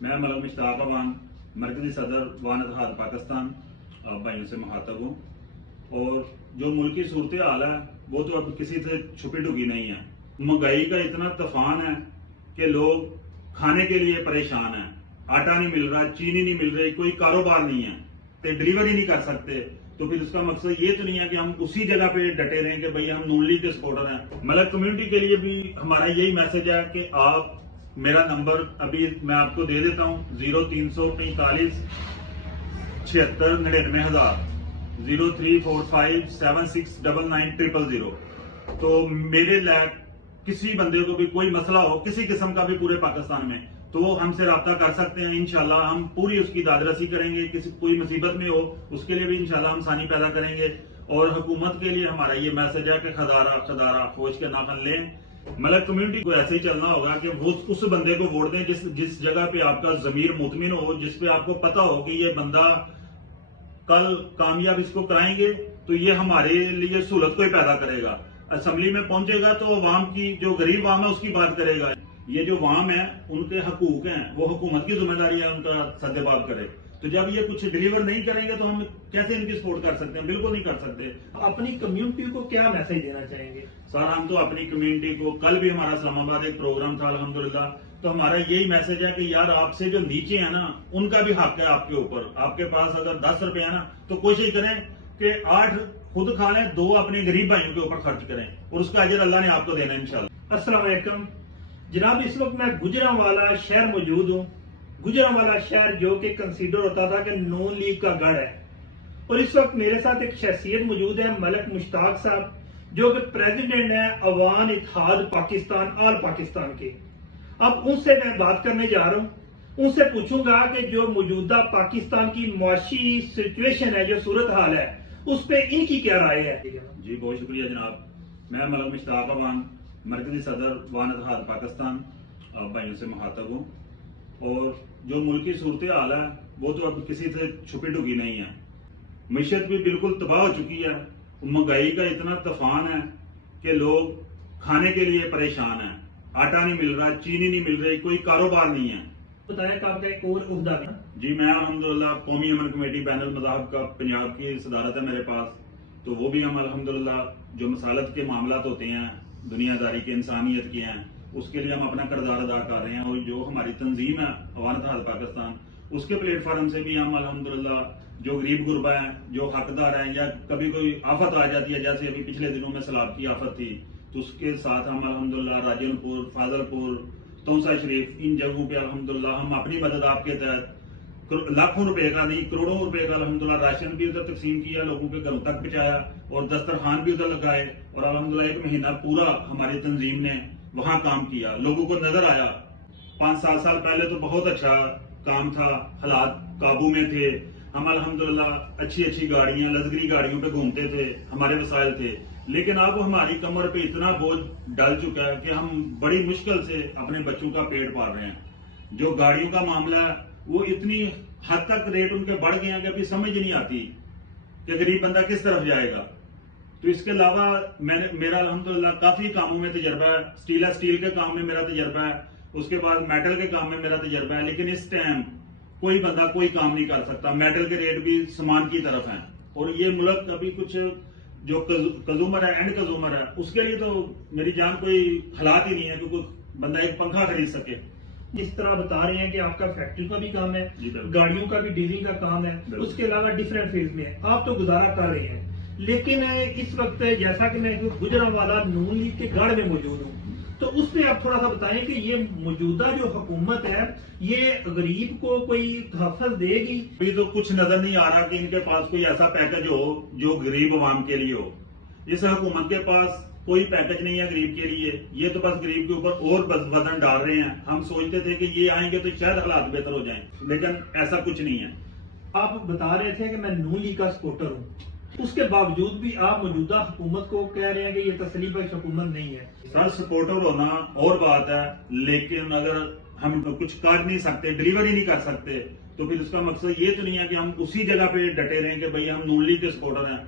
मैं मलक मुश्ताक अवान मरकजी सदर वान इत्तेहाद पाकिस्तान भाइयों से मुखातब हूँ। और जो मुल्क की सूरत हाल है वो तो अब किसी से छुपी ढुकी नहीं है। महंगाई का इतना तूफान है कि लोग खाने के लिए परेशान हैं। आटा नहीं मिल रहा, चीनी नहीं मिल रही, कोई कारोबार नहीं है, तो डिलीवरी नहीं कर सकते। तो फिर उसका मकसद ये तो नहीं है कि हम उसी जगह पे डटे रहें कि भाई हम नून लीग के सपोर्टर हैं। मलक कम्युनिटी के लिए भी हमारा यही मैसेज है कि आप मेरा नंबर अभी मैं आपको दे देता हूँ 0345 76 99,000 0345769900। तो मेरे लायक किसी बंदे को भी कोई मसला हो किसी किस्म का भी पूरे पाकिस्तान में तो वो हमसे रब्ता कर सकते हैं। इंशाल्लाह हम पूरी उसकी दादरसी करेंगे। किसी कोई मुसीबत में हो उसके लिए भी इंशाल्लाह हम आसानी पैदा करेंगे। और हुकूमत के लिए हमारा ये मैसेज है कि खदारा खदारा खोज के नाखन लें। मलक कम्युनिटी को ऐसे ही चलना होगा कि वो उस बंदे को वोट दें जिस जगह पे आपका जमीर मुतमिन हो, जिस पे आपको पता हो कि ये बंदा कल कामयाब इसको कराएंगे तो ये हमारे लिए सहूलत को ही पैदा करेगा। असेंबली में पहुंचेगा तो अवाम की जो गरीब अवाम है उसकी बात करेगा। ये जो अवाम है उनके हकूक हैं वो हुकूमत की जिम्मेदारी है उनका सद्देबाब करे। तो जब ये कुछ डिलीवर नहीं करेंगे तो हम कैसे इनकी सपोर्ट कर सकते हैं? बिल्कुल नहीं कर सकते। अपनी कम्युनिटी को क्या मैसेज देना चाहेंगे? सर हम तो अपनी कम्युनिटी को, कल भी हमारा इस्लामाबाद एक प्रोग्राम था अल्हम्दुलिल्लाह, तो हमारा यही मैसेज है कि यार आपसे जो नीचे है ना उनका भी हक है आपके ऊपर। आपके पास अगर 10 रुपए है ना तो कोशिश करें कि 8 खुद खा लें, 2 अपने गरीब भाइयों के ऊपर खर्च करें और उसका अजर अल्लाह ने आपको देना इंशाल्लाह। अस्सलाम वालेकुम जनाब, इस वक्त मैं गुजरांवाला शहर मौजूद हूँ। गुजरांवाला शहर जो कि कंसीडर होता था कि नून लीग का गढ़ है, और इस वक्त मेरे साथ एक शख्सियत मौजूद है मलक मुश्ताक साहब जो कि प्रेसिडेंट है अवान इत्तेहाद पाकिस्तान आल पाकिस्तान के। अब उनसे मैं बात करने जा रहा हूँ, उनसे पूछूंगा कि जो मौजूदा पाकिस्तान की मुआशी सिचुएशन है, जो सूरत हाल है, उस पर इनकी क्या राय है? जी बहुत शुक्रिया जनाब। मैं मलक मुश्ताक अवान मरकजी सदर वान इत्तेहाद पाकिस्तान भाइयों से मुखातब हूँ। और जो मुल्क की सूरत हाल है वो तो अब किसी से छुपी ढुकी नहीं है। मीशत भी बिल्कुल तबाह हो चुकी है। महंगाई का इतना तूफान है कि लोग खाने के लिए परेशान हैं। आटा नहीं मिल रहा, चीनी नहीं मिल रही, कोई कारोबार नहीं है। बताया कि आपका एक और उहदा है? जी मैं अल्हम्दुलिल्लाह कौमी अमन कमेटी बैनुल मज़ाहब का पंजाब की सदारत है मेरे पास। तो वो भी हम अल्हम्दुलिल्लाह जो मसालत के मामलात होते हैं दुनियादारी के इंसानियत के हैं उसके लिए हम अपना किरदार अदा कर रहे हैं। और जो हमारी तंजीम है अवान इत्तेहाद पाकिस्तान उसके प्लेटफार्म से भी हम अल्हम्दुलिल्लाह जो गरीब गुरबा हैं, जो हकदार हैं, या कभी कोई आफत आ जाती है जैसे अभी पिछले दिनों में सैलाब की आफत थी तो उसके साथ हम अल्हम्दुलिल्लाह राजनपुर, फाजलपुर, तौसा शरीफ, इन जगहों पे अल्हम्दुलिल्लाह हम अपनी मदद आपके तहत लाखों रुपए का नहीं करोड़ों रुपए का अल्हम्दुलिल्लाह राशन भी उधर तकसीम किया, लोगों के घरों तक पहुंचाया और दस्तरखान भी उधर लगाए। और अल्हम्दुलिल्लाह 1 महीना पूरा हमारी तंजीम ने वहां काम किया। लोगों को नजर आया 5-7 साल पहले तो बहुत अच्छा काम था, हालात काबू में थे। हम अल्हम्दुलिल्लाह अच्छी गाड़ियां, लग्जरी गाड़ियों पे घूमते थे, हमारे वसाइल थे। लेकिन अब हमारी कमर पे इतना बोझ डल चुका है कि हम बड़ी मुश्किल से अपने बच्चों का पेट पाल रहे हैं। जो गाड़ियों का मामला है वो इतनी हद तक रेट उनके बढ़ गए हैं कि अभी समझ नहीं आती कि गरीब बंदा किस तरफ जाएगा। तो इसके अलावा मेरा अल्हम्दुलिल्लाह काफी कामों में तजर्बा है। स्टील के काम में मेरा तजर्बा है, उसके बाद मेटल के काम में मेरा तजर्बा है। लेकिन इस टाइम कोई बंदा कोई काम नहीं कर सकता। मेटल के रेट भी समान की तरफ हैं और ये मुल्क अभी कुछ जो कंज्यूमर है, एंड कंज्यूमर है, उसके लिए तो मेरी जान कोई हालात ही नहीं है कि कोई बंदा एक पंखा खरीद सके। जिस तरह बता रहे हैं कि आपका फैक्ट्री का भी काम है, गाड़ियों का भी डीलिंग का काम है, उसके अलावा डिफरेंट फील्ड में है, आप तो गुजारा कर रहे हैं। लेकिन इस वक्त जैसा कि मैं गुजरांवाला नून लीग के गढ़ में मौजूद हूँ, तो उसमें आप थोड़ा सा बताएं कि ये मौजूदा जो हुकूमत है ये गरीब को कोई तहफ़्फ़ुज़ देगी? अभी तो कुछ नजर नहीं आ रहा कि इनके पास कोई ऐसा पैकेज हो जो गरीब अवाम के लिए हो। इस हुकूमत के पास कोई पैकेज नहीं है गरीब के लिए। ये तो बस गरीब के ऊपर और वजन डाल रहे हैं। हम सोचते थे कि ये आएंगे तो शायद हालात बेहतर हो जाएं, लेकिन ऐसा कुछ नहीं है। आप बता रहे थे कि मैं नून लीग का सपोर्टर हूँ, उसके बावजूद भी आप मौजूदा हुकूमत को कह रहे हैं कि ये तसली बख्श हुकूमत नहीं है। सर सपोर्टर होना और बात है, लेकिन अगर हम कुछ कर नहीं सकते, डिलीवरी नहीं कर सकते, तो फिर उसका मकसद ये तो नहीं है कि हम उसी जगह पे डटे रहें कि भाई हम नून लीग के सपोर्टर हैं।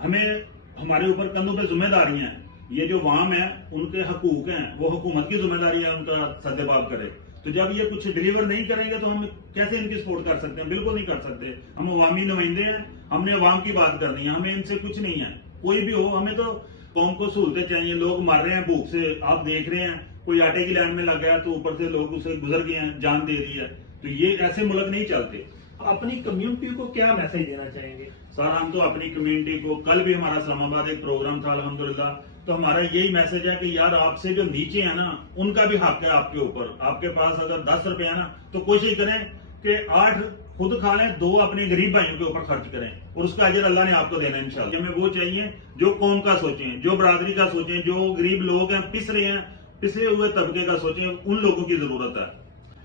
हमें हमारे ऊपर कंधों पे जिम्मेदारियां हैं। ये जो वाम है उनके हकूक हैं, वो हुकूमत की जिम्मेदारी है उनका सद्देबाब करे। تو جب یہ کچھ ڈیلیور نہیں کریں گے تو ہم کیسے ان کی سپورٹ کر سکتے ہیں؟ بالکل نہیں کر سکتے. ہم عوامی نمائندے ہیں, ہم نے عوام کی بات کرنی ہے, ہمیں ان سے کچھ نہیں ہے. کوئی بھی ہو, ہمیں تو قوم کو سہولتیں چاہیے. لوگ مر رہے ہیں بھوک سے, آپ دیکھ رہے ہیں, کوئی آٹے کی لائن میں لگ گیا تو اوپر سے لوگ اسے گزر گئے ہیں, جان دے دی ہے. تو یہ ایسے ملک نہیں چلتے. اپنی کمیونٹی کو کیا میسج دینا چاہیں گے؟ سر ہم تو اپنی کمیونٹی کو, کل بھی ہمارا اسلام آباد ایک پروگرام تھا الحمدللہ, تو ہمارا یہی میسج ہے کہ یار آپ سے جو نیچے ہیں نا ان کا بھی حق ہے آپ کے اوپر. آپ کے پاس اگر 10 روپے ہے نا تو کوشش کریں کہ 8 خود کھا لیں, 2 اپنے غریب بھائیوں کے اوپر خرچ کریں, اور اس کا اجر اللہ نے آپ کو دینا ہے انشاءاللہ. ہمیں وہ چاہیے جو قوم کا سوچیں, جو برادری کا سوچیں, جو غریب لوگ ہیں, پس رہے ہیں, پسے ہوئے طبقے کا سوچیں. ان لوگوں کی ضرورت ہے.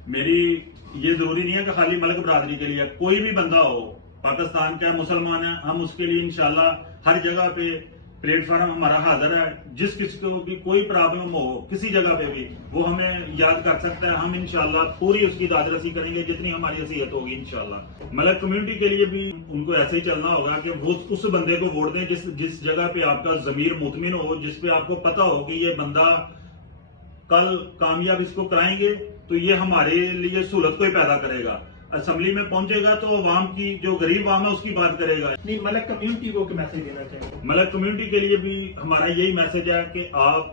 میری یہ ضروری نہیں ہے کہ خالی ملک برادری کے لیے, کوئی بھی بندہ ہو پاکستان کا مسلمان ہے, ہم اس کے لیے انشاءاللہ ہر جگہ پہ پلیٹ فارم ہمارا حاضر ہے. جس کسی کو بھی کوئی پرابلم ہو کسی جگہ پہ بھی, وہ ہمیں یاد کر سکتا ہے. ہم انشاءاللہ پوری اس کی داد رسی کریں گے جتنی ہماری حیثیت ہوگی انشاءاللہ. ملک کمیونٹی کے لیے بھی ان کو ایسے ہی چلنا ہوگا کہ وہ اس بندے کو ووٹ دیں جس جگہ پہ آپ کا ضمیر مطمئن ہو, جس پہ آپ کو پتا ہو کہ یہ بندہ کل کامیاب اس کو کرائیں گے تو یہ ہمارے لیے سہولت کو ہی پیدا کرے گا. اسمبلی میں پہنچے گا تو عوام کی, جو غریب عوام ہے اس کی بات کرے گا. نہیں, ملک کمیونٹی کو کیا میسج دینا چاہیں گے؟ ملک کمیونٹی کے لیے بھی ہمارا یہی میسج ہے کہ آپ,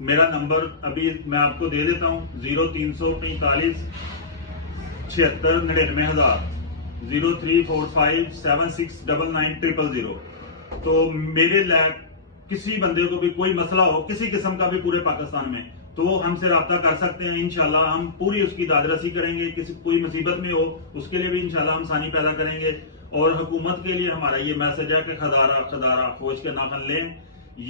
میرا نمبر ابھی میں آپ کو دے دیتا ہوں, 0345 76 99,000 0345769900. تو میرے لائق کسی بندے کو بھی کوئی مسئلہ ہو کسی قسم کا بھی پورے پاکستان میں, تو وہ ہم سے رابطہ کر سکتے ہیں. انشاءاللہ ہم پوری اس کی داد رسی کریں گے. کسی کوئی مصیبت میں ہو اس کے لیے بھی انشاءاللہ ہم آسانی پیدا کریں گے. اور حکومت کے لیے ہمارا یہ میسج ہے کہ خدارہ فوج کے ناخن لیں.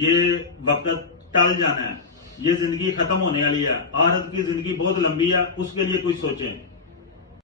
یہ وقت ٹل جانا ہے, یہ زندگی ختم ہونے والی ہے. آخرت کی زندگی بہت لمبی ہے, اس کے لیے کچھ سوچیں.